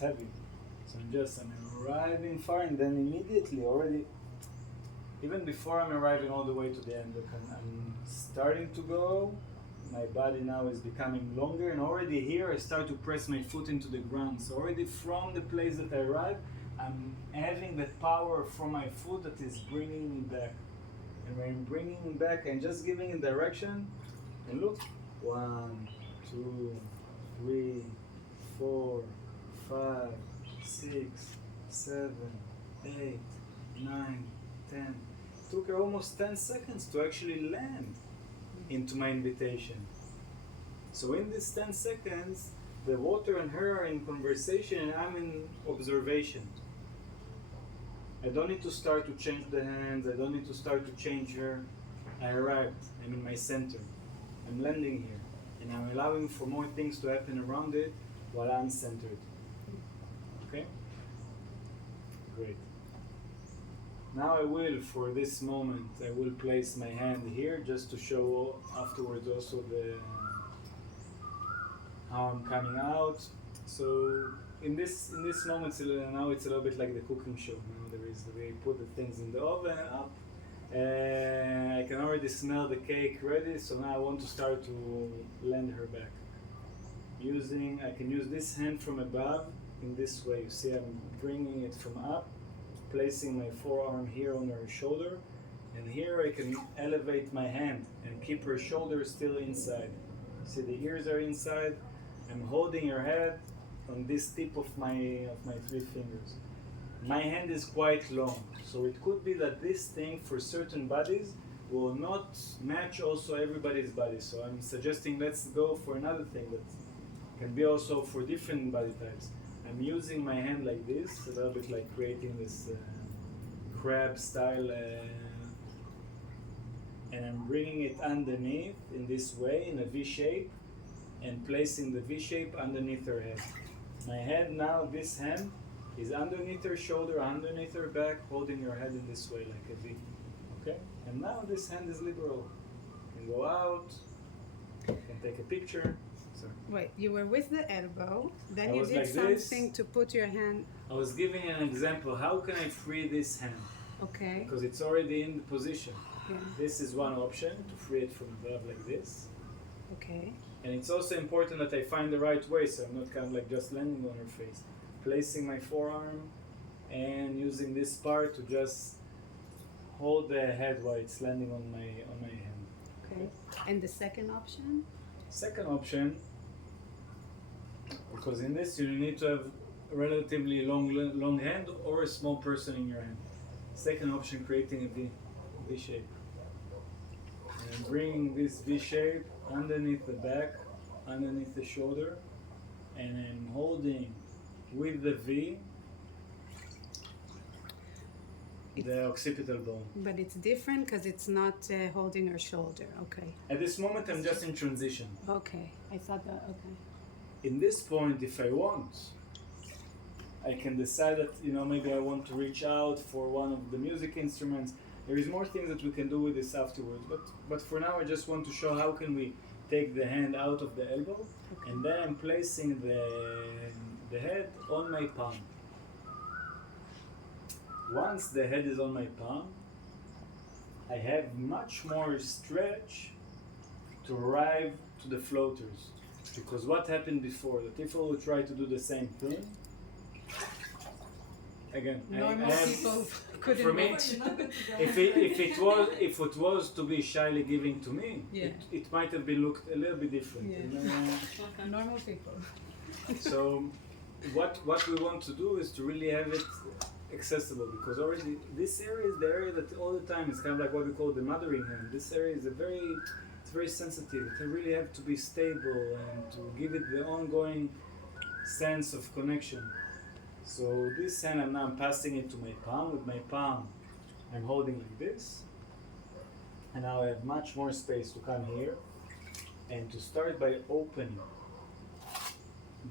heavy. So I'm arriving far, and then immediately, already, even before I'm arriving all the way to the end, look, I'm starting to go. My body now is becoming longer, and already here I start to press my foot into the ground. So already from the place that I arrive, I'm having that power from my foot that is bringing me back. And when I'm bringing me back and just giving a direction, and look, 1, 2, 3, 4, 5, 6, 7, 8, 9, 10. It took her almost 10 seconds to actually land into my invitation. So in these 10 seconds, the water and her are in conversation and I'm in observation. I don't need to start to change the hands, I don't need to start to change her. I arrived, I'm in my center. I'm landing here, and I'm allowing for more things to happen around it while I'm centered. Okay? Great. Now I will, for this moment, I will place my hand here just to show afterwards also how I'm coming out. So in this moment, now it's a little bit like the cooking show. We put the things in the oven up. I can already smell the cake ready, so now I want to start to land her back. I can use this hand from above in this way. You see, I'm bringing it from up, placing my forearm here on her shoulder, and here I can elevate my hand and keep her shoulder still inside. See, the ears are inside. I'm holding her head on this tip of my 3 fingers. My hand is quite long, so it could be that this thing for certain bodies will not match also everybody's body. So I'm suggesting let's go for another thing that can be also for different body types. I'm using my hand like this, a little bit like creating this crab style, and I'm bringing it underneath in this way, in a V shape, and placing the V shape underneath her head. My head now, this hand, is underneath her shoulder, underneath her back, holding her head in this way, like a V. Okay? And now this hand is liberal. You can go out, you can take a picture. Sorry. Wait, you were with the elbow, then I you was did like something this. to put your hand. I was giving an example. How can I free this hand? Okay. Because it's already in the position. Yeah. This is one option, to free it from above like this. Okay. And it's also important that I find the right way, so I'm not kind of like just landing on her face. Placing my forearm and using this part to just hold the head while it's landing on my hand. Okay. And the second option? Second option, because in this you need to have a relatively long hand or a small person in your hand. Second option, creating a V shape. And bringing this V shape underneath the back, underneath the shoulder, and I'm holding with the V the occipital bone. But it's different because it's not holding her shoulder. Okay. At this moment I'm just in transition. Okay. I thought that, okay. In this point, if I want, I can decide that, maybe I want to reach out for one of the music instruments. There is more things that we can do with this afterwards, but for now I just want to show how can we take the hand out of the elbow, Okay. and then I'm placing the head on my palm. Once the head is on my palm, I have much more stretch to arrive to the floaters. Because what happened before, that if I will try to do the same thing, again, Normal people couldn't. for me, if it was to be shyly giving to me, Yeah. it might have been looked a little bit different. Yeah. Normal people. So what we want to do is to really have it accessible, because already this area is the area that all the time is kind of like what we call the mothering hand. This area is it's very sensitive. It really have to be stable and to give it the ongoing sense of connection. So this hand I'm passing it to my palm. With my palm I'm holding like this, and now I have much more space to come here and to start by opening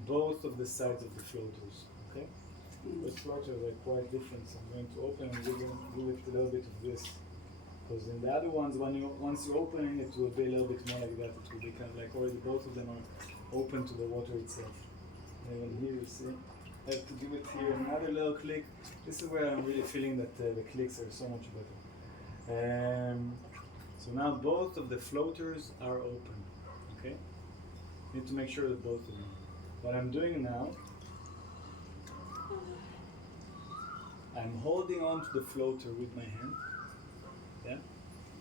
both of the sides of the floaters. Okay? The floaters are quite different, so I'm going to open and give it a little bit of this. Because in the other ones, once you open it will be a little bit more like that. It will be kind of like already both of them are open to the water itself. And even here you see I have to give it here another little click. This is where I'm really feeling that the clicks are so much better. So now both of the floaters are open. Okay? Need to make sure that both of them. What I'm doing now, I'm holding on to the floater with my hand. Yeah?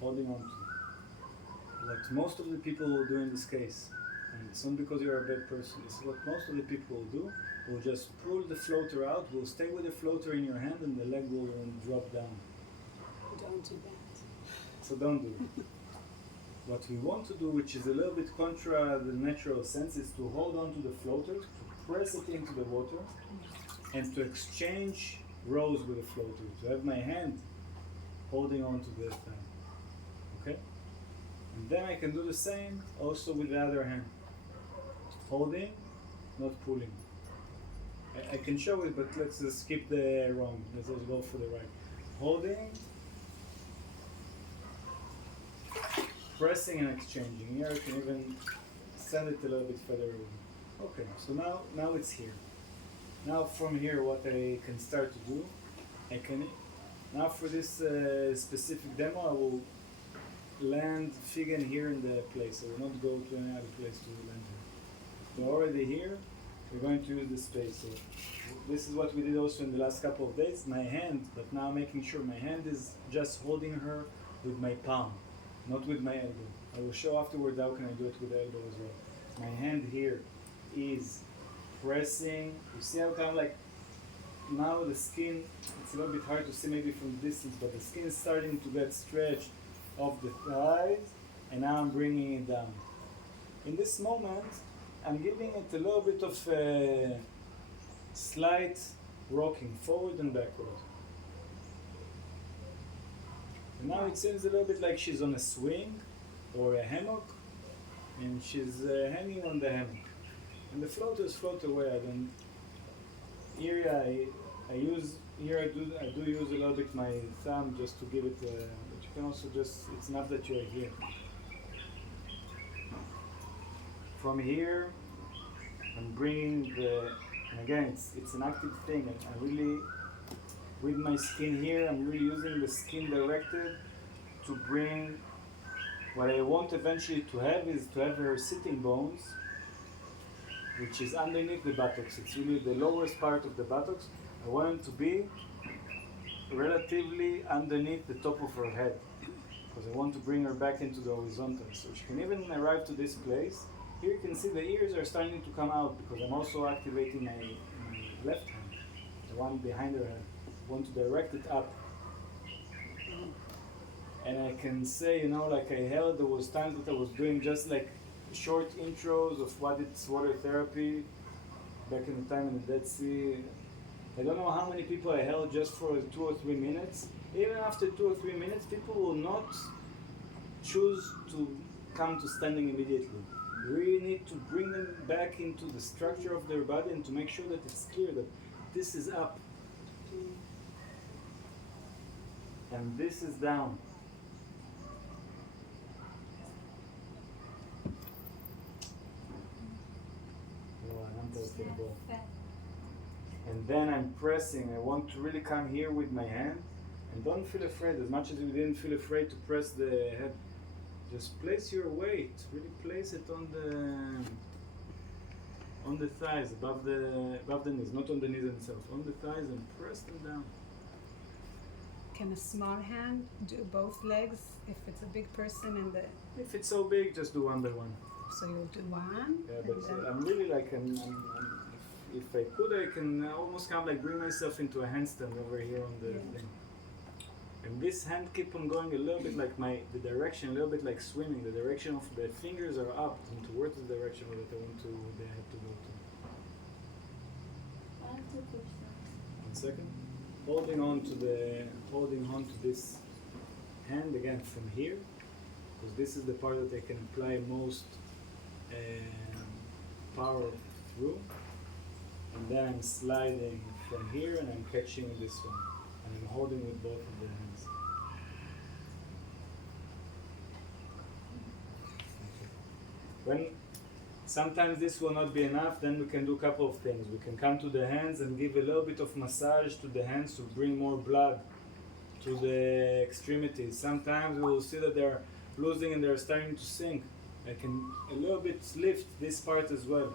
Holding on to it. What most of the people will do in this case, and it's not because you're a bad person, it's what most of the people will do, will just pull the floater out, will stay with the floater in your hand and the leg will drop down. Don't do that. So don't do it. What we want to do, which is a little bit contra the natural sense, is to hold on to the floater, to press it into the water, and to exchange rows with the floater, to have my hand holding on to the thing. Okay? And then I can do the same also with the other hand. Holding, not pulling. I can show it, but let's just skip the wrong. Let's just go for the right. Holding, pressing and exchanging. Here I can even send it a little bit further away. Okay, so now it's here. Now from here what I can start to do, now for this specific demo I will land Figen here in the place. I will not go to any other place to land here. We're already here, we're going to use this space. So this is what we did also in the last couple of days. My hand, but now making sure my hand is just holding her with my palm, not with my elbow. I will show afterwards how can I do it with the elbow as well. My hand here is pressing. You see how kind of like now the skin, it's a little bit hard to see maybe from the distance, but the skin is starting to get stretched off the thighs, and now I'm bringing it down. In this moment, I'm giving it a little bit of a slight rocking forward and backward. And now it seems a little bit like she's on a swing or a hammock, and she's hanging on the hammock. And the floaters float away. I don't. Here I do use a little bit my thumb just to give it. But you can also just. It's not that you're here. From here, I'm bringing the. And again, it's an active thing. I really, with my skin here, I'm really using the skin directed to bring. What I want eventually to have is to have her sitting bones, which is underneath the buttocks. It's really the lowest part of the buttocks. I want them to be relatively underneath the top of her head, because I want to bring her back into the horizontal. So she can even arrive to this place. Here you can see the ears are starting to come out because I'm also activating my left hand, the one behind her head. I want to direct it up. And I can say, like I held, there was times that I was doing just like short intros of what it's water therapy back in the time in the Dead Sea. I don't know how many people I held just for 2 or 3 minutes. Even after 2 or 3 minutes, people will not choose to come to standing immediately. You really need to bring them back into the structure of their body and to make sure that it's clear that this is up and this is down. And then I'm pressing. I want to really come here with my hand. And don't feel afraid, as much as you didn't feel afraid to press the head. Just place your weight. Really place it on the thighs, above the knees, not on the knees themselves, on the thighs, and press them down. Can a small hand do both legs if it's a big person and the? If it's so big, just do one by one. So you'll do one. Yeah, but I'm really like, if I could, I can almost kind of like bring myself into a handstand over here on the thing. And this hand keep on going a little bit like the direction, a little bit like swimming. The direction of the fingers are up and towards the direction that I want they have to go to. I have 2 questions. 1 second. Holding on to this hand again from here, because this is the part that I can apply most power through. And then I'm sliding from here and I'm catching this one. And I'm holding with both of the hands. Okay. Sometimes this will not be enough, then we can do a couple of things. We can come to the hands and give a little bit of massage to the hands to bring more blood to the extremities. Sometimes we will see that they're losing and they're starting to sink. I can a little bit lift this part as well.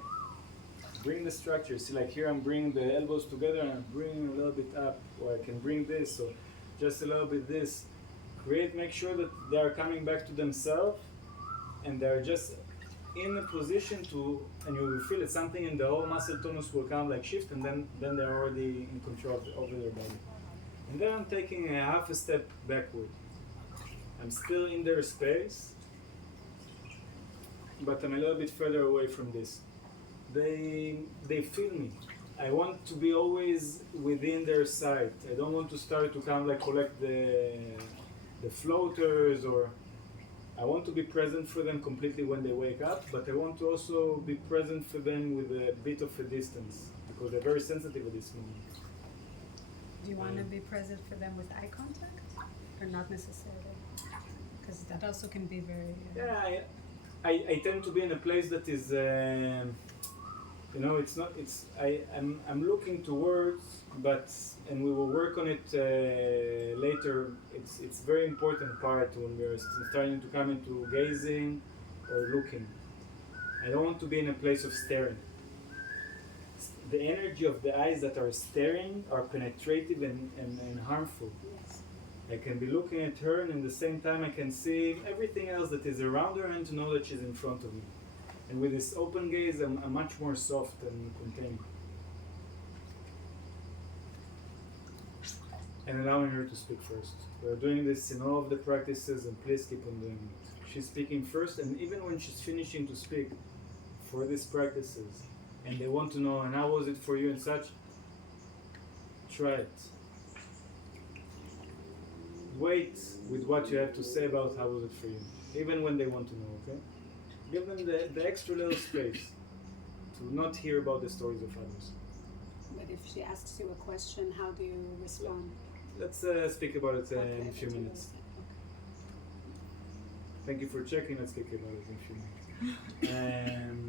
Bring the structure. See, like here I'm bringing the elbows together and I'm bringing a little bit up, or I can bring this, so just a little bit this. Make sure that they are coming back to themselves and they're just in a position to, and you will feel it, something in the whole muscle tonus will come like shift, and then they're already in control over their body. And then I'm taking a half a step backward. I'm still in their space, but I'm a little bit further away from this. They feel me. I want to be always within their sight. I don't want to start to kind of like collect the floaters, or I want to be present for them completely when they wake up, but I want to also be present for them with a bit of a distance, because they're very sensitive at this moment. Do you want to be present for them with eye contact, or not necessarily? Because that also can be very. Yeah, I tend to be in a place that is, it's not. I'm looking towards, and we will work on it later. It's very important part when we're starting to come into gazing or looking. I don't want to be in a place of staring. The energy of the eyes that are staring are penetrative and harmful. Yes. I can be looking at her, and at the same time I can see everything else that is around her and to know that she's in front of me. And with this open gaze, I'm much more soft and contained. And allowing her to speak first. We're doing this in all of the practices, and please keep on doing it. She's speaking first, and even when she's finishing to speak for these practices, and they want to know, and how was it for you and such, try it. Wait with what you have to say about how was it for you, even when they want to know, okay? Give them the extra little space to not hear about the stories of others. But if she asks you a question, how do you respond? Let's speak about it in a few minutes. Thank you for checking. Let's speak about it in a few minutes.